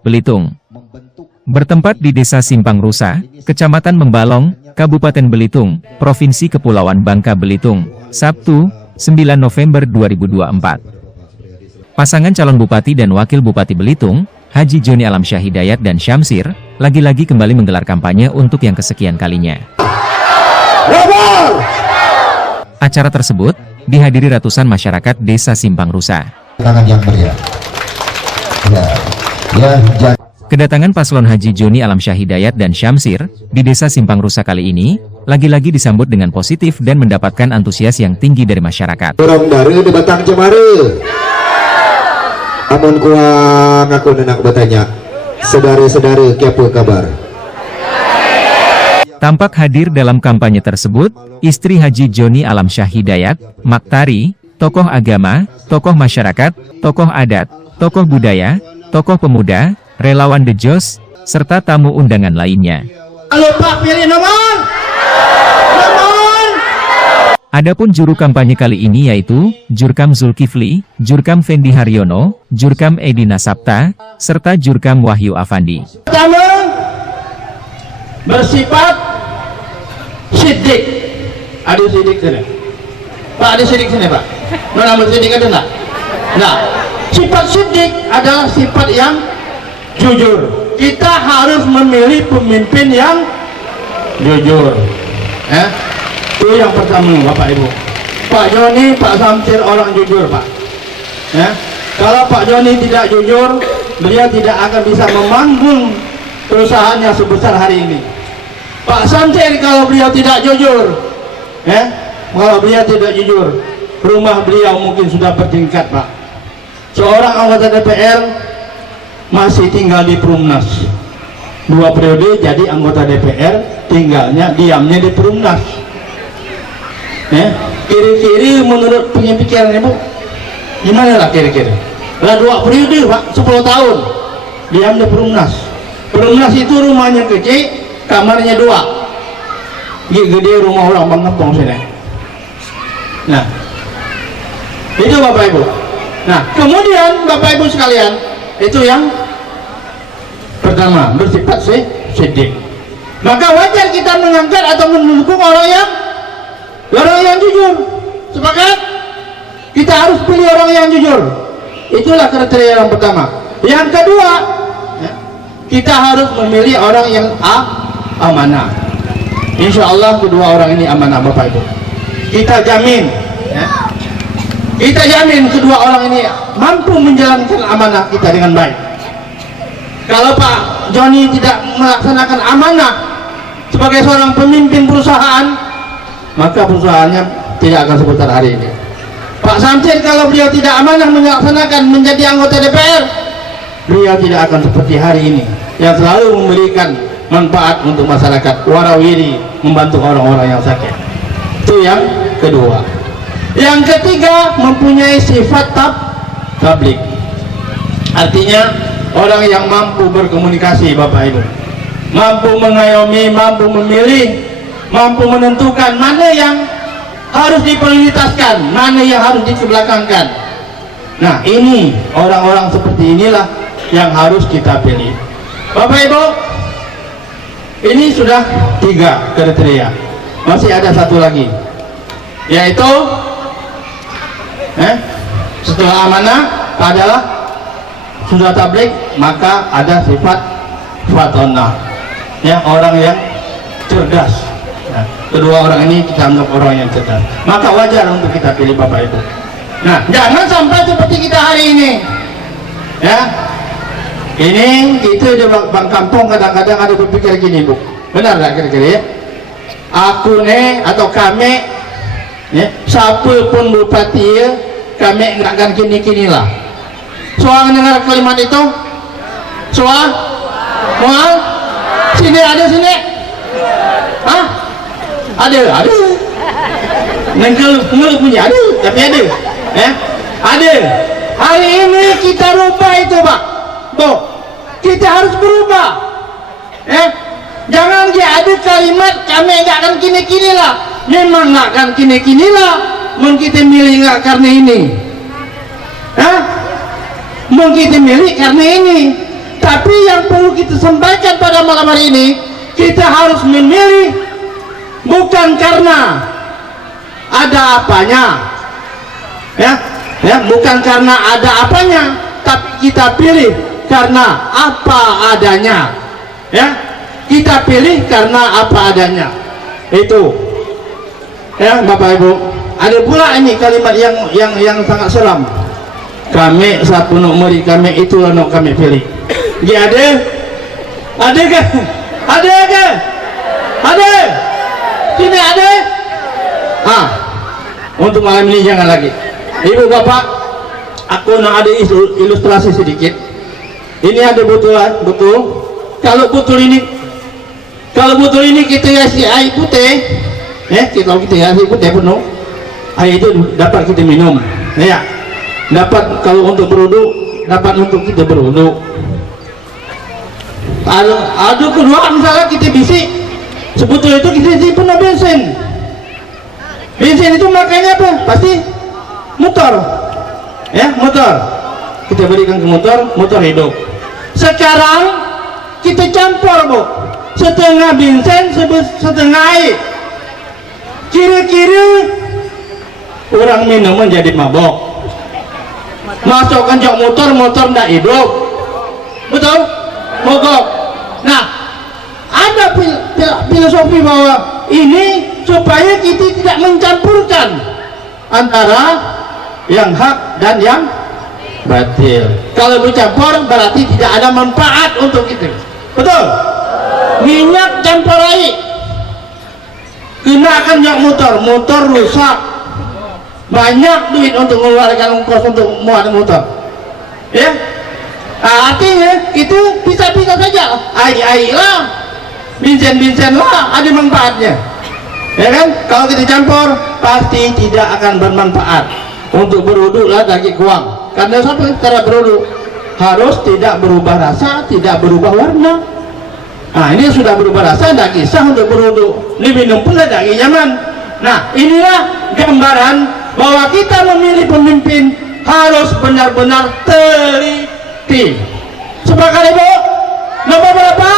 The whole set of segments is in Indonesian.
Belitung. Bertempat di Desa Simpang Rusa, Kecamatan Membalong, Kabupaten Belitung, Provinsi Kepulauan Bangka Belitung, Sabtu, 9 November 2024. Pasangan calon Bupati dan Wakil Bupati Belitung, Haji Joni Alamsyah Hidayat dan Syamsir, lagi-lagi kembali menggelar kampanye untuk yang kesekian kalinya. Acara tersebut dihadiri ratusan masyarakat Desa Simpang Rusa. Tangan yang meriah. Kedatangan paslon Haji Joni Alamsyah Hidayat dan Syamsir di Desa Simpang Rusa kali ini lagi-lagi disambut dengan positif dan mendapatkan antusias yang tinggi dari masyarakat. Orang dari di Batang Cemara. Amun kuang aku nenak bertanya, sedari-sedari kepo kabar. Tampak hadir dalam kampanye tersebut, istri Haji Joni Alamsyah Hidayat, Maktari, tokoh agama, tokoh masyarakat, tokoh adat, tokoh budaya, tokoh pemuda, relawan The Jos, serta tamu undangan lainnya. Halo Pak, pilih nomor. Adapun juru kampanye kali ini yaitu Jurkam Zulkifli, Jurkam Fendi Haryono, Jurkam Edina Sapta, serta Jurkam Wahyu Afandi. Pertama, bersifat sidik. Ada sidik sini. Pak, ada sidik sini Pak. Nama sidik ada enggak? Nah, sifat sidik adalah sifat yang jujur. Kita harus memilih pemimpin yang jujur. Itu yang pertama Bapak Ibu. Pak Joni, Pak Syamsir orang jujur Pak. Kalau Pak Joni tidak jujur, beliau tidak akan bisa memanggul perusahaannya sebesar hari ini. Pak Syamsir kalau beliau tidak jujur, kalau beliau tidak jujur, rumah beliau mungkin sudah bertingkat Pak. Seorang anggota DPR masih tinggal di Perumnas, 2 periode jadi anggota DPR, tinggalnya diamnya di Perumnas. Kiri-kiri menurut pikiran Ibu gimana lah kira-kira lah 2 periode Pak, 10 tahun diam di Perumnas. Perumnas itu rumahnya kecil, kamarnya 2, gede rumah orang Bang Ngepong sini. Nah itu Bapak Ibu. Nah kemudian Bapak Ibu sekalian, itu yang pertama, bersifat sidik. Maka wajar kita mengangkat atau mendukung orang yang jujur. Sepakat? Kita harus pilih orang yang jujur. Itulah kriteria yang pertama. Yang kedua, kita harus memilih orang yang amanah. Insya Allah kedua orang ini amanah Bapak Ibu. Kita jamin, kita jamin kedua orang ini mampu menjalankan amanah kita dengan baik. Kalau Pak Joni tidak melaksanakan amanah sebagai seorang pemimpin perusahaan, maka perusahaannya tidak akan sebesar hari ini. Pak Syamsir kalau beliau tidak amanah melaksanakan menjadi anggota DPR, beliau tidak akan seperti hari ini yang selalu memberikan manfaat untuk masyarakat, warawiri membantu orang-orang yang sakit. Itu yang kedua. Yang ketiga, mempunyai sifat tablik. Artinya orang yang mampu berkomunikasi Bapak Ibu, mampu mengayomi, mampu memilih, mampu menentukan mana yang harus diprioritaskan, mana yang harus dikebelakangkan. Nah ini orang-orang seperti inilah yang harus kita pilih Bapak Ibu. Ini sudah 3 kriteria, masih ada 1 lagi, yaitu setelah amanah adalah sudah tablik, maka ada sifat fatonah, orang yang cerdas. Nah, kedua orang ini kita anggap orang yang cerdas, maka wajar untuk kita pilih Bapak Ibu. Nah, jangan sampai seperti kita hari ini. Ini itu di Bang Kampung kadang-kadang ada berpikir gini Bu, benar nggak kira-kira ya? Aku nih atau kami, siapa pun bupati ya, kami nggak akan kini-kini lah. Soal dengar kalimat itu, soal, soal, sini ada sini, ada, nengkel punya ada, tapi ada, ada. Hari ini kita rubah itu Pak, kita harus berubah, jangan ada kalimat kami nggak akan kini-kini lah, memang nggak akan kini-kini lah, mungkin kita milih nggak karena ini, mungkin kita milih karena ini, Tapi yang perlu kita sampaikan pada malam hari ini, kita harus memilih bukan karena ada apanya, bukan karena ada apanya, tapi kita pilih karena apa adanya, kita pilih karena apa adanya. Itu, Bapak Ibu. Ada pula ini kalimat yang sangat seram. Kami satu nok meri kami itulah nok kami pilih. Dia ada ke? Ada. Sini ada. Untuk malam ini jangan lagi. Ibu bapak, aku nak ada ilustrasi sedikit. Ini ada betul. Kalau betul ini kita kasih air putih, kalau kita kasih putih penuh, air itu dapat kita minum. Dapat kalau untuk berwudu, dapat untuk kita berwudu. Ada kedua misalnya kita bisik, sebetulnya itu kita isi penuh bensin. Bensin itu makanya apa? Pasti motor, motor. Kita berikan ke motor hidup. Sekarang kita campur, Bu, setengah bensin, setengah air. Kira-kira orang minum menjadi mabok. Masukkan jok motor tidak hidup, betul? Mogok. Nah, ada filosofi bahwa ini supaya kita tidak mencampurkan antara yang hak dan yang batil. Kalau bercampur berarti tidak ada manfaat untuk kita, betul? Minyak campur air, kenakan jok motor rusak, banyak duit untuk mengeluarkan ongkos untuk muat motor, artinya itu bisa-bisa saja air lah, bensin lah, ada manfaatnya, kan? Kalau kita campur pasti tidak akan bermanfaat. Untuk berwudu lah lagi kuang, karena sampai cara berwudu harus tidak berubah rasa, tidak berubah warna. Ini sudah berubah rasa, tidak kisah untuk berwudu, diminum pun tidak nyaman. Nah, inilah gambaran bahwa kita memilih pemimpin harus benar-benar teliti. Sepakat Ibu? Nomor berapa?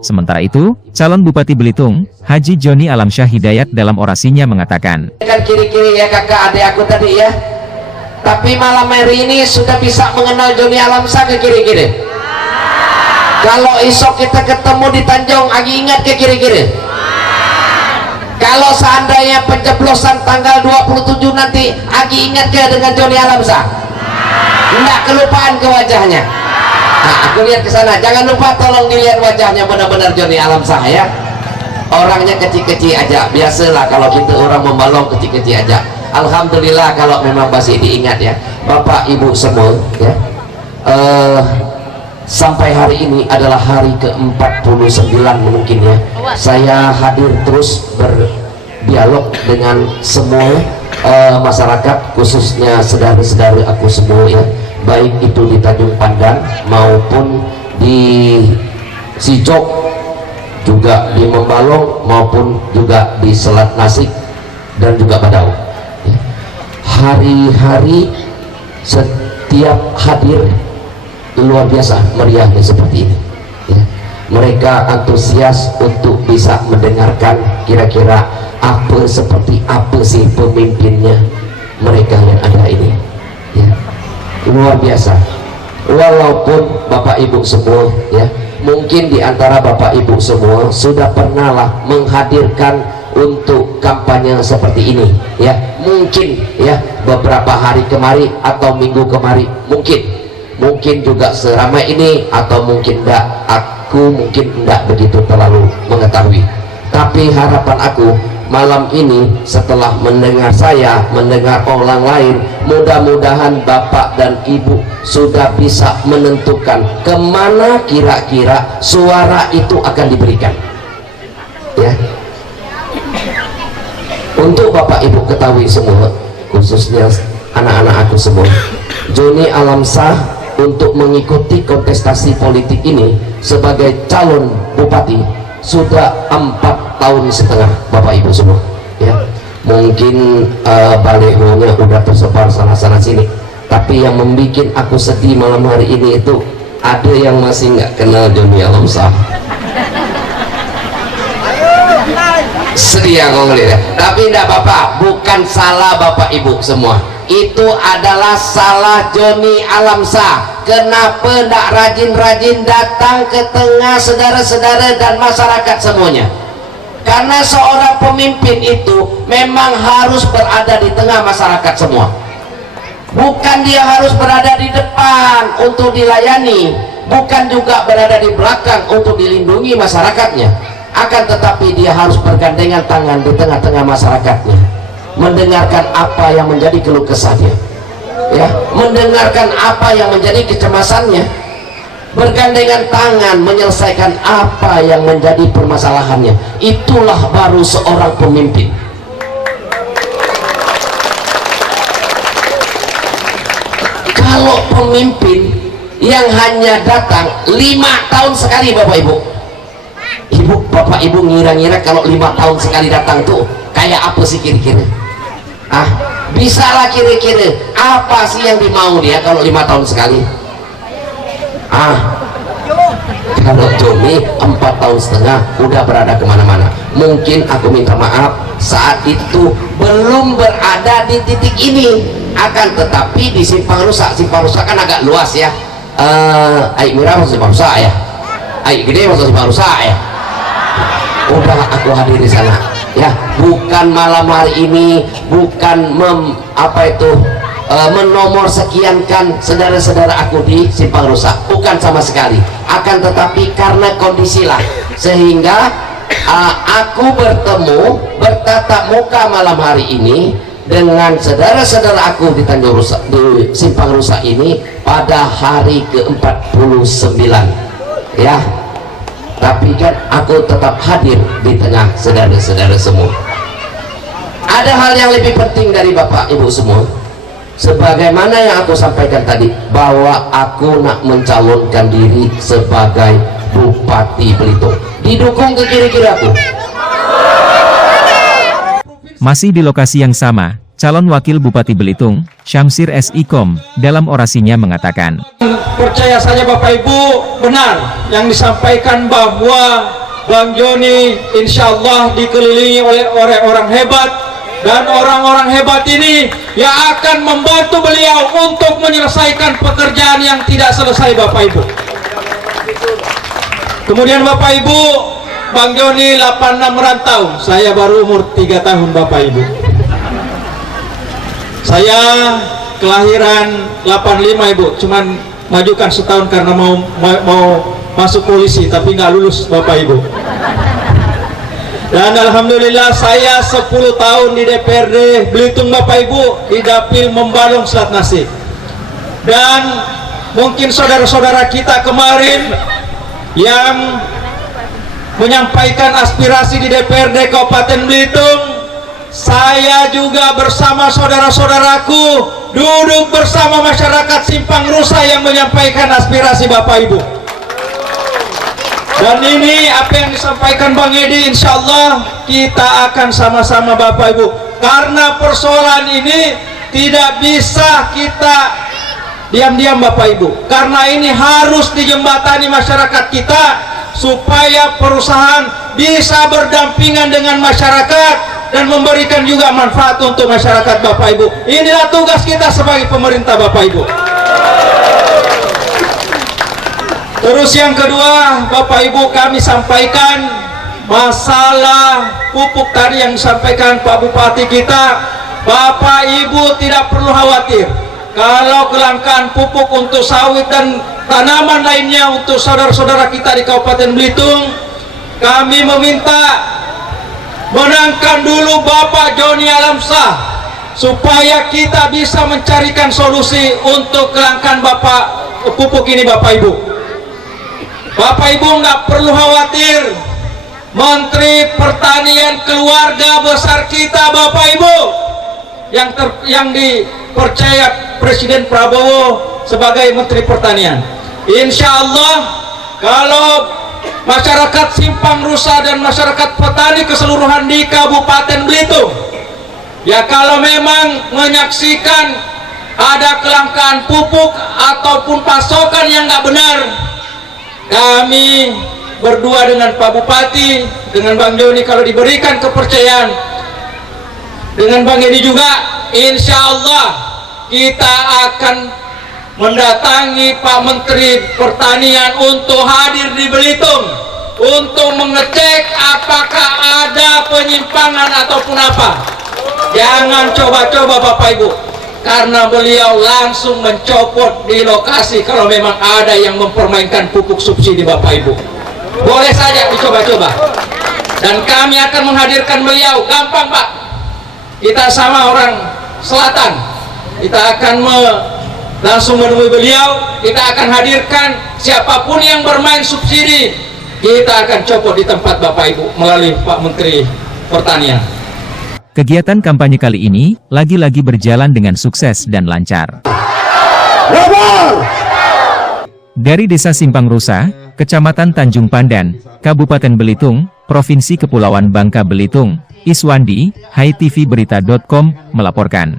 Sementara itu, calon Bupati Belitung, Haji Joni Alamsyah Hidayat dalam orasinya mengatakan, Kan kiri-kiri ya kakak adik aku tadi ya. Tapi malam hari ini sudah bisa mengenal Joni Alamsyah ke kiri-kiri. Kalau esok kita ketemu di Tanjung, Agi ingat ke kiri-kiri. Kalau seandainya pencoblosan tanggal 27 nanti, Agi ingat ke dengan Joni Alamsyah? Enggak kelupaan ke wajahnya. Nah, aku lihat ke sana. Jangan lupa tolong dilihat wajahnya, benar-benar Joni Alamsyah ya. Orangnya kecil-kecil aja. Biasalah kalau kita orang membalong kecil-kecil aja. Alhamdulillah kalau memang masih diingat ya. Bapak Ibu semua ya. Sampai hari ini adalah hari ke-49 mungkin ya. Saya hadir terus berdialog dengan semua masyarakat, khususnya saudara-saudara aku semua ya, baik itu di Tanjung Pandan maupun di Sijok, juga di Membalong maupun juga di Selat Nasik dan juga Badau. Hari-hari setiap hadir luar biasa meriahnya seperti ini ya. Mereka antusias untuk bisa mendengarkan kira-kira seperti apa sih pemimpinnya mereka yang ada ini ya. Luar biasa. Walaupun Bapak Ibu semua ya, mungkin di antara Bapak Ibu semua sudah pernah lah menghadirkan untuk kampanye seperti ini ya, mungkin ya beberapa hari kemari atau minggu kemari, mungkin juga seramai ini atau mungkin enggak, aku mungkin enggak begitu terlalu mengetahui. Tapi harapan aku malam ini setelah mendengar saya, mendengar orang lain, mudah-mudahan Bapak dan Ibu sudah bisa menentukan kemana kira-kira suara itu akan diberikan ya. Untuk Bapak Ibu ketahui semua, khususnya anak-anak aku semua, Joni Alamsyah untuk mengikuti kontestasi politik ini sebagai calon bupati sudah 4,5 tahun Bapak Ibu semua ya. Mungkin balihonya udah tersebar sana-sana sini Tapi yang membuat aku sedih malam hari ini itu ada yang masih nggak kenal Joni Alamsyah. Sedih aku ngeliat. Tapi tidak apa-apa, bukan salah Bapak Ibu semua, itu adalah salah Joni Alamsyah. Kenapa tidak rajin-rajin datang ke tengah saudara-saudara dan masyarakat semuanya? Karena seorang pemimpin itu memang harus berada di tengah masyarakat semua. Bukan dia harus berada di depan untuk dilayani, bukan juga berada di belakang untuk dilindungi masyarakatnya, akan tetapi dia harus bergandengan tangan di tengah-tengah masyarakatnya, mendengarkan apa yang menjadi keluh kesahnya, ya, mendengarkan apa yang menjadi kecemasannya, bergandengan tangan menyelesaikan apa yang menjadi permasalahannya. Itulah baru seorang pemimpin. Kalau pemimpin yang hanya datang 5 tahun sekali, Bapak Ibu, Bapak Ibu ngira-ngira kalau 5 tahun sekali datang tuh kayak apa sih kira-kira? Bisa lah kira-kira apa sih yang dimau dia kalau 5 tahun sekali? Kalau Joni 4 tahun setengah udah berada kemana-mana. Mungkin aku minta maaf saat itu belum berada di titik ini, akan tetapi di Simpang Rusak kan agak luas ya. Aik Murah masuk Simpang Rusak ya, Aik Gede masuk Simpang Rusak ya. Udah aku hadir di sana ya, bukan malam hari ini, bukan menomor sekiankan saudara-saudara aku di Simpang Rusak, bukan sama sekali. Akan tetapi karena kondisi lah, sehingga aku bertatap muka malam hari ini dengan saudara-saudara aku di Tanjung Rusak, di Simpang Rusak ini pada hari ke-49 ya. Tapi kan aku tetap hadir di tengah saudara-saudara semua. Ada hal yang lebih penting dari Bapak Ibu semua, sebagaimana yang aku sampaikan tadi, bahwa aku nak mencalonkan diri sebagai Bupati Belitung. Didukung ke kiri-kiri aku. Masih di lokasi yang sama, calon wakil Bupati Belitung, Syamsir S. Ikom, dalam orasinya mengatakan, percaya saja Bapak Ibu, benar yang disampaikan bahwa Bang Joni insya Allah dikelilingi oleh orang-orang hebat, dan orang-orang hebat ini yang akan membantu beliau untuk menyelesaikan pekerjaan yang tidak selesai Bapak Ibu. Kemudian Bapak Ibu, Bang Joni 86 merantau, saya baru umur 3 tahun Bapak Ibu. Saya kelahiran 85 Ibu, cuman majukan setahun karena mau masuk polisi tapi nggak lulus Bapak Ibu. Dan alhamdulillah saya 10 tahun di DPRD Belitung Bapak Ibu, di Dapil Membalong Selat Nasi. Dan mungkin saudara-saudara kita kemarin yang menyampaikan aspirasi di DPRD Kabupaten Belitung, saya juga bersama saudara-saudaraku duduk bersama masyarakat Simpang Rusak yang menyampaikan aspirasi Bapak Ibu. Dan ini apa yang disampaikan Bang Edi, insya Allah kita akan sama-sama Bapak Ibu, karena persoalan ini tidak bisa kita diam-diam Bapak Ibu, karena ini harus dijembatani masyarakat kita supaya perusahaan bisa berdampingan dengan masyarakat dan memberikan juga manfaat untuk masyarakat Bapak Ibu. Inilah tugas kita sebagai pemerintah Bapak Ibu. Terus yang kedua Bapak Ibu, kami sampaikan masalah pupuk tadi yang disampaikan Pak Bupati kita. Bapak Ibu tidak perlu khawatir kalau kelangkaan pupuk untuk sawit dan tanaman lainnya untuk saudara-saudara kita di Kabupaten Belitung. Kami meminta menangkan dulu Bapak Joni Alamsyah supaya kita bisa mencarikan solusi untuk kelangkaan pupuk ini Bapak Ibu. Bapak Ibu nggak perlu khawatir, Menteri Pertanian keluarga besar kita Bapak Ibu yang dipercaya Presiden Prabowo sebagai Menteri Pertanian. Insya Allah kalau masyarakat Simpang Rusak dan masyarakat petani keseluruhan di Kabupaten Belitung, ya kalau memang menyaksikan ada kelangkaan pupuk ataupun pasokan yang nggak benar, kami berdua dengan Pak Bupati, dengan Bang Joni, kalau diberikan kepercayaan, dengan Bang Edi juga, insya Allah kita akan mendatangi Pak Menteri Pertanian untuk hadir di Belitung untuk mengecek apakah ada penyimpangan ataupun apa. Jangan coba-coba Bapak Ibu, karena beliau langsung mencopot di lokasi kalau memang ada yang mempermainkan pupuk subsidi Bapak Ibu. Boleh saja dicoba-coba, dan kami akan menghadirkan beliau. Gampang Pak, kita sama orang selatan, kita akan langsung menemui beliau, kita akan hadirkan siapapun yang bermain subsidi, kita akan copot di tempat Bapak Ibu melalui Pak Menteri Pertanian. Kegiatan kampanye kali ini lagi-lagi berjalan dengan sukses dan lancar. Dari Desa Simpang Rusa, Kecamatan Tanjung Pandan, Kabupaten Belitung, Provinsi Kepulauan Bangka Belitung, Iswandi, HiTVBerita.com melaporkan.